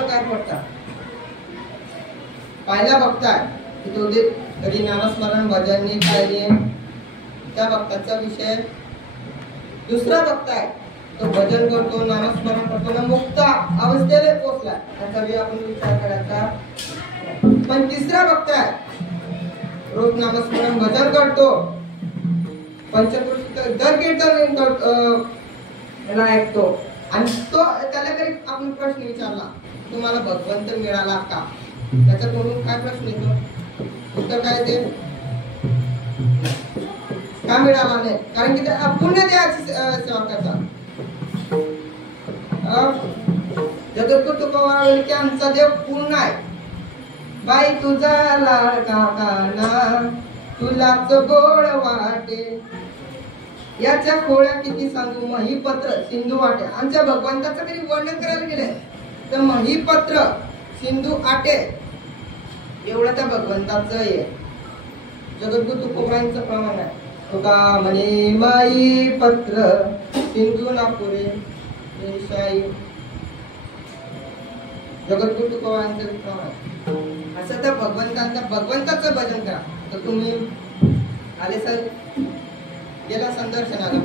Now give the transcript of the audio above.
काय पडतात पहिला बघताय की तो कधी नामस्मरण भजनने काय नियम त्या भक्ताचा विषय. दुसरा बघताय तो भजन करतो नामस्मरण करतो ना मुक्त अवस्थेला पोहोचला त्याचा बी आपण विचार करायचा. पण तिसरा बघताय रोज नामस्मरण भजन करतो पंचकृषी दर कीर्तन याला ऐकतो आणि तो त्याला काही आपण प्रश्न विचारला तुम्हाला भगवंत मिळाला का त्याच्याकडून काय प्रश्न येतो उत्तर काय ते का मिळाला नाही कारण की ते पुण्य देवाची सेवा करतात. जगद्गुरु तुकोबा की आमचा देव पूर्ण आहे बाई तुझा लाडका काना तुलाच गोड वाटे याच्या खोड्या किती सांगू महीपत्र सिंधू आटे. आमच्या भगवंताचं कधी वर्णन करायला गेले तर महीपत्र सिंधू आटे एवढं त्या भगवंताचं आहे. जगद्गुरु तुकोबांचं प्रमाण आहे तुका म्हणे माई पत्र सिंधू नापुरे देशाई. जगद्गुरु तुकोबांचं प्रमाण असं त्या भगवंताचं भजन करा. तर तुम्ही आले सर गेला संदर्शनाला